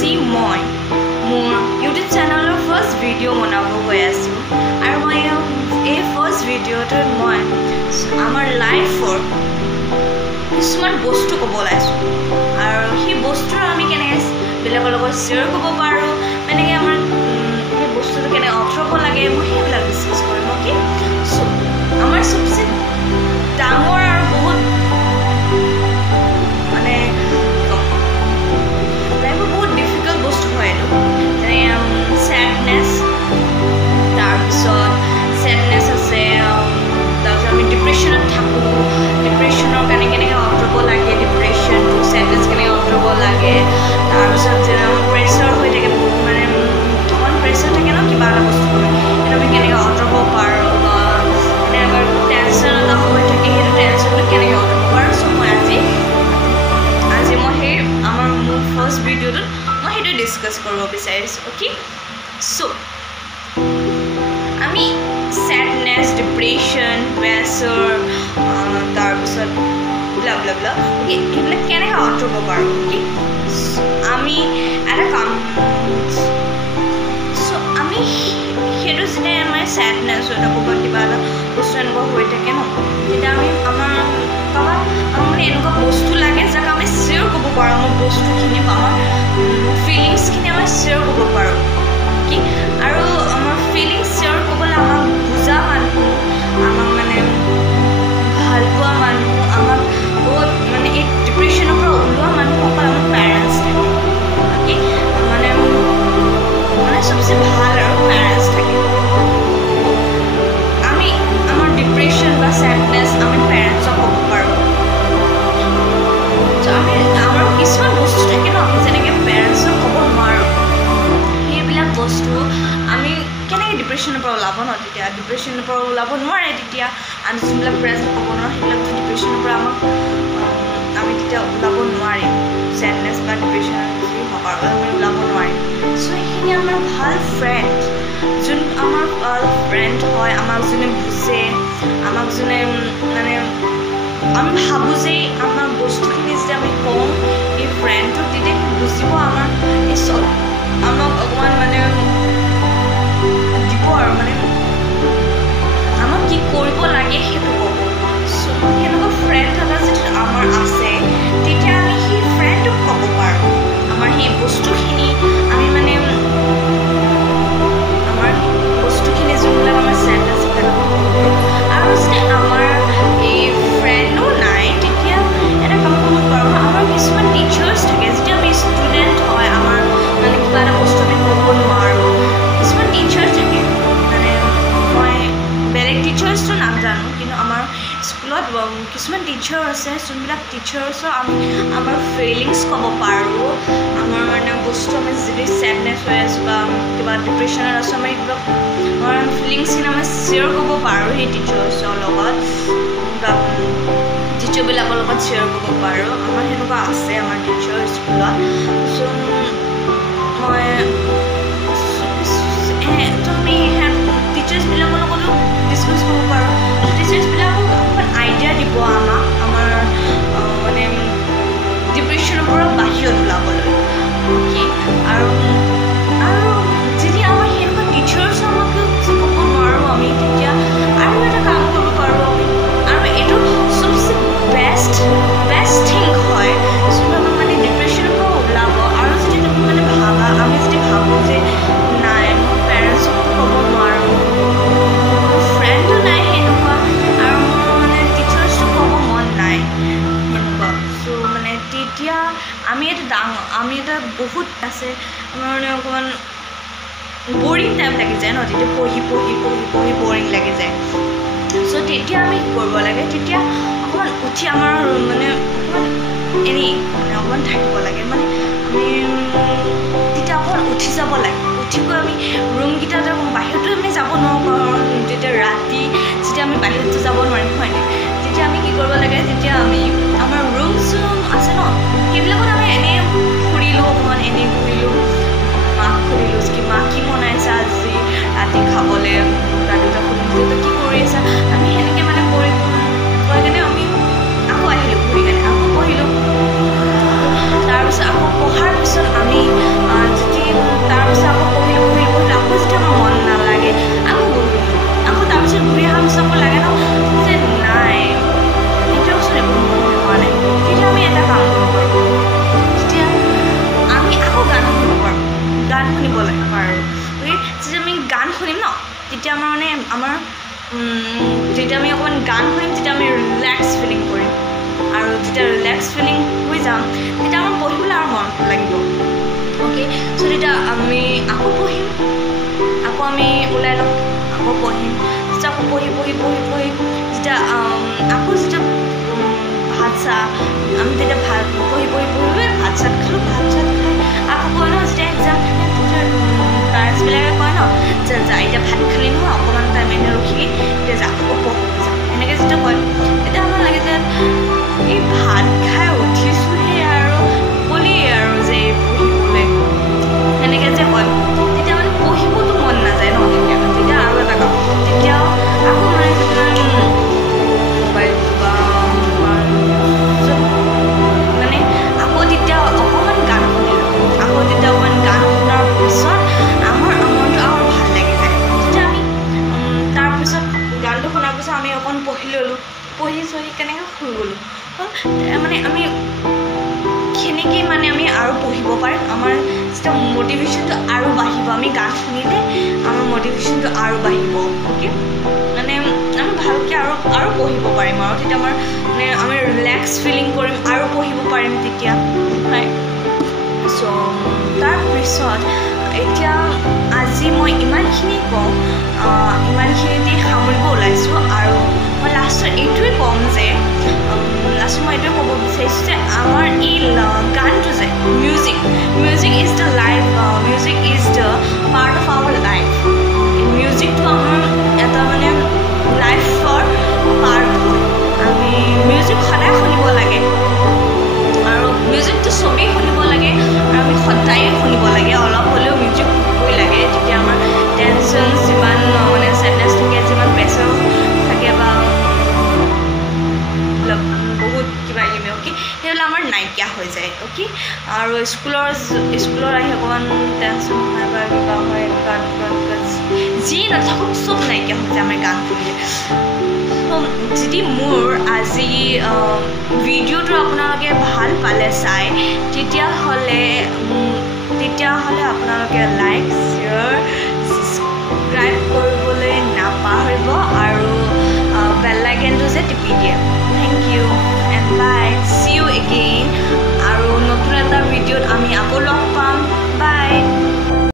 আজি মই মোৰ ইউটিউব চেনেলৰ ফাৰ্ষ্ট ভিডিঅ' বনাব গৈ আছোঁ আৰু মই এই ফাৰ্ষ্ট ভিডিঅ'টোত মই আমাৰ লাইফৰ কিছুমান বস্তু ক'ব ওলাইছোঁ আৰু সেই বস্তুৰ আমি কেনেকৈ বেলেগৰ লগত শ্বেয়াৰ কৰিব পাৰোঁ কেনেকৈ আমাৰ সেই বস্তুটো কেনেকৈ আঁতৰাব লাগে মই সেইবিলাক ডিছকাছ কৰিম অ'কে চ' আমাৰ চবচে ডাঙৰ আৰু বহুত মানে লাইফৰ বহুত ডিফিকাল্ট বস্তু হয় এইটো যেনে ছেডনেছ তাৰপিছত ছেডনেছ আছে তাৰপিছত আমি ডিপ্ৰেশ্যনত থাকোঁ ডিপ্ৰেশ্যনৰ কাৰণে কেনেকৈ আঁতৰাব লাগে ডিপ্ৰেশ্যনটো ছেডনেছ কেনেকৈ আঁতৰাব লাগে তাৰপিছত যেনে প্ৰেছাৰ হৈ থাকে মানে অকণমান প্ৰেছাৰ থাকে ন কিবা এটা বস্তু সেইটো আমি কেনেকৈ আঁতৰাব পাৰোঁ বা এনেকৈ টেনশ্যন এটা হৈ থাকে সেইটো টেনশ্যনটো কেনেকৈ আঁতৰাব পাৰোঁ চ' মই আজি মই সেই আমাৰ মোৰ ফাৰ্ষ্ট ভিডিঅ'টোত মই সেইটো ডিছকাছ কৰিব বিচাৰিছোঁ অ'কে চ' আমি ছেডনেছ ডিপ্ৰেশ্যন প্ৰেছাৰ তাৰপিছত ব্লা ব্লা ব্লা অ'কে সেইবিলাক কেনেকৈ আঁতৰাব পাৰোঁ অ'কে আমি এটা কাম চ' আমি সেইটো যেতিয়া আমাৰ ছেডনেছ হৈ থাকোঁ বা কিবা এটা বস্তু এনেকুৱা হৈ থাকে ন তেতিয়া আমি আমাৰ কাৰোবাক মানে এনেকুৱা বস্তু লাগে যাক আমি শ্বেয়াৰ কৰিব পাৰোঁ আমাৰ বস্তুখিনি বা আমাৰ ফিলিংছখিনি আমাৰ শ্বেয়াৰ কৰিব পাৰোঁ কি আৰু আমাৰ ফিলিংছ শ্বেয়াৰ কৰিবলৈ আমাক বুজা মানুহ আমাক মানে ভাল পোৱা মানুহ আমাক বহুত মানে এই ডিপ্ৰেশ্যনৰ পৰা ওলোৱা মানুহসকল আমাৰ পেৰেণ্টছ থাকে অ'কে মানে চবচে ভাল আৰু পেৰেণ্টছ থাকে আমি আমাৰ ডিপ্ৰেশ্যন বা ছেডনেছ আমি পেৰেণ্টছক ক'ব পাৰোঁ চ' আমি আমাৰ কিছুমান বস্তু থাকে ন আমি যেনেকৈ পেৰেণ্টছক ক'ব নোৱাৰোঁ সেইবিলাক বস্তু আমি কেনেকৈ ডিপ্ৰেশ্যনৰ পৰা ওলাব ন তেতিয়া ডিপ্ৰেশ্যনৰ পৰা ওলাব নোৱাৰে তেতিয়া আমি যোনবিলাক পেৰেণ্টছক ক'ব নোৱাৰোঁ সেইবিলাক ডিপ্ৰেশ্যনৰ পৰা আমাক আমি তেতিয়া ওলাব নোৱাৰিম ছেডনেছ বা ডিপ্ৰেশ্যন যি হওক আৰু আমি ওলাব নোৱাৰিম চ' সেইখিনি আমাৰ ভাল ফ্ৰেণ্ড যোন আমাৰ ভাল ফ্ৰেণ্ড হয় আমাক যোনে বুজে আমাক যোনে মানে আমি ভাবোঁ যে আমাৰ বস্তুখিনি যেতিয়া আমি কওঁ এই ফ্ৰেণ্ডটোক তেতিয়া বুজিব আমাৰ এই চব আমাক অকণমান মানে দিব আৰু মানে আমাক কি কৰিব লাগে সেইটো ক'ব চ' সেনেকুৱা ফ্ৰেণ্ড থকা যিটো আমাৰ আছে তেতিয়া আমি সেই ফ্ৰেণ্ডটোক ক'ব পাৰোঁ আমাৰ সেই বস্তুখিনি আমি মানে আমাৰ বস্তুখিনি যোনবিলাক আমাৰ ছেডনেছ আৰু যদি আমাৰ এই ফ্ৰেণ্ডো নাই তেতিয়া এটা কাম কৰিব পাৰোঁ আমাৰ কিছুমান টিচাৰ্ছ থাকে যেতিয়া আমি ষ্টুডেণ্ট হয় আমাৰ মানে কিবা এটা বস্তু আমি ক'ব নোৱাৰোঁ কিছুমান টিচাৰ থাকে মানে মই বেলেগ টিচাৰ্ছটো নাজানো কিন্তু আমাৰ স্কুলত কিছুমান টিচাৰ আছে যোনবিলাক টিচাৰ্ছৰ আমি আমাৰ ফিলিংছ ক'ব পাৰোঁ আমাৰ মানে বস্তু আমি যদি ছেডনেছ হৈ আছোঁ বা কিবা ডিপ্ৰেশ্যনত আছোঁ আমি কিবা আমাৰ ফিলিংছখিনি আমি শ্বেয়াৰ কৰিব পাৰোঁ সেই টিচাৰ্ছৰ লগত বা টিচাৰবিলাকৰ লগত শ্বেয়াৰ কৰিব পাৰোঁ আমাৰ সেনেকুৱা আছে আমাৰ টিচাৰ স্কুলত চ' মই তো আমি টিচাৰ্ছবিলাকৰ লগতো ডিছকাছ কৰিব পাৰোঁ টিচাৰ্ছবিলাকক অকণমান আইডিয়া দিব আমাক আমাৰ মানে ডিপ্ৰেশ্যনৰ পৰা বাহিৰত ওলাবলৈ অ'কে আৰু যেতিয়া আমাৰ সেনেকুৱা টিচাৰ্ছ আমাক ক'ব নোৱাৰোঁ আমি তেতিয়া আৰু এটা কাম কৰিব পাৰোঁ আমি আৰু এইটো চবচে বেষ্ট থিং হয় যোনটো আমাক মানে ডিপ্ৰেশ্যনৰ পৰা ওলাব আৰু যদি তুমি মানে ভাবা আমি যদি ভাবোঁ যে নাই মোৰ পেৰেণ্টছক ক'ব নোৱাৰোঁ ফ্ৰেণ্ডো নাই সেনেকুৱা আৰু মোৰ মানে টিচাৰ্ছটো ক'ব মন নাই সেনেকুৱা চ' মানে তেতিয়া আমি এটা বহুত আছে আমাৰ মানে অকণমান বৰিং টাইপ লাগি যায় ন তেতিয়া পঢ়ি বৰিং লাগি যায় চ' তেতিয়া আমি কি কৰিব লাগে তেতিয়া অকণমান উঠি আমাৰ মানে অকণমান এনেই মানে অকণমান থাকিব লাগে মানে আমি তেতিয়া অকণমান উঠি যাব লাগে উঠি গৈ আমি ৰুমকেইটাত বাহিৰতো আমি যাব নোৱাৰোঁ কাৰণ যেতিয়া ৰাতি যেতিয়া আমি বাহিৰতো যাব নোৱাৰিম হয়নে তেতিয়া আমি কি কৰিব লাগে যেতিয়া আমি আমাৰ ৰুম আছে ন সেইবিলাকত আমি এনেই ফুৰিলোঁ অকণমান এনেই ঘূৰিলোঁ মাক সুধিলোঁ কি মা কি বনাইছা আজি ৰাতি খাবলৈ ৰাতিপুৱা সুধিলোঁ কি কৰি আছা আমি সেনেকৈ মানে কৰি কিনে আমি আকৌ আহিলোঁ ঘূৰি কিনে আকৌ পঢ়িলোঁ তাৰপিছত আকৌ পঢ়াৰ পিছত আমি আমাৰ যেতিয়া আমি অকণমান গান শুনিম তেতিয়া আমি ৰিলেক্স ফিলিং কৰিম আৰু যেতিয়া ৰিলেক্স ফিলিং হৈ যাম তেতিয়া আমাৰ পঢ়িবলৈ আৰু মন লাগিব অ'কে চ' তেতিয়া আমি আকৌ পঢ়িম আকৌ আমি ওলাই ল'ম আকৌ পঢ়িম যেতিয়া আকৌ পঢ়ি যেতিয়া আকৌ যেতিয়া ভাত চাহ আমি তেতিয়া ভাত পঢ়ি ভাত চাত খালোঁ ভাত চাত খাই আকৌ কয় ন যেতিয়া এক্সাম থাকে তেতিয়া পেৰেণ্টছবিলাকে কয় ন যে যা এতিয়া ভাত খালি নহয় অকণমান টাইম এনে ৰখি এতিয়া যা আকৌ পঢ়িব যাম এনেকৈ যেতিয়া কয় তেতিয়া আমাৰ লাগে যে এই ভাত খাই উঠিছোঁহে আৰু ক'লেই আৰু যে পঢ়িবলৈ এনেকৈ যে কয় তেতিয়া মানে পঢ়িবতো মন নাযায় ন তেতিয়া আৰু এটা কাম তেতিয়া আকৌ মানে মোবাইলটো বা মানে আকৌ তেতিয়া অকণমান গান শুনিলোঁ আকৌ তেতিয়া অকণমান গান শুনাৰ পিছত আমাৰ মনটো আৰু ভাল লাগি যায় তেতিয়া আমি তাৰপিছত গানটো শুনাৰ পিছত আমি অকণ পঢ়ি ল'লোঁ পঢ়ি চঢ়ি কেনেকৈ শুই গ'লোঁ মানে আমি সেনেকৈয়ে মানে আমি আৰু পঢ়িব পাৰিম আমাৰ যেতিয়া মটিভেশ্যনটো আৰু বাঢ়িব আমি গান শুনিলে আমাৰ মটিভেশ্যনটো আৰু বাঢ়িব অ'কে মানে আমি ভালকৈ আৰু পঢ়িব পাৰিম আৰু তেতিয়া আমাৰ মানে আমি ৰিলেক্স ফিলিং কৰিম আৰু পঢ়িব পাৰিম তেতিয়া হয় চ' তাৰপিছত এতিয়া আজি মই ইমানখিনি কওঁ ইমানখিনিতে সামৰিব ওলাইছোঁ আৰু মই লাষ্টত এইটোৱে ক'ম যে লাষ্টত মই এইটোৱে ক'ব বিচাৰিছোঁ যে আমাৰ এই গানটো যে music is the life music is the part of our life মিউজিকটো আমাৰ এটা মানে লাইফৰ পাৰ্ট হয় আমি মিউজিক সদায় শুনিব লাগে আৰু মিউজিকটো চবেই শুনিব লাগে আৰু আমি সদায়ে শুনিব লাগে অলপ হ'লেও মিউজিক শুনিবই লাগে তেতিয়া আমাৰ টেনশ্যন যিমান মানে ছেডনেছ থাকে যিমান প্ৰেছাৰ থাকে বা বহুত কিবা কিবি অ'কে সেইবিলাক আমাৰ নাইকিয়া হৈ যায় অ'কে আৰু স্কুলৰ আহি অকণমান টেনশ্যন হয় বা কিবা হয় এনেকুৱা যি নাথাকক চব নাইকিয়া হৈ যায় আমাৰ গান শুনিলে যদি মোৰ আজি ভিডিঅ'টো আপোনালোকে ভাল পালে চাই তেতিয়াহ'লে আপোনালোকে লাইক শ্বেয়াৰ ছাবস্ক্ৰাইব কৰিবলৈ নাপাহৰিব আৰু বেল আইকনটো যে টিপি দিয়ে thank you and bye see you again আৰু নতুন এটা ভিডিঅ'ত আমি আকৌ লগ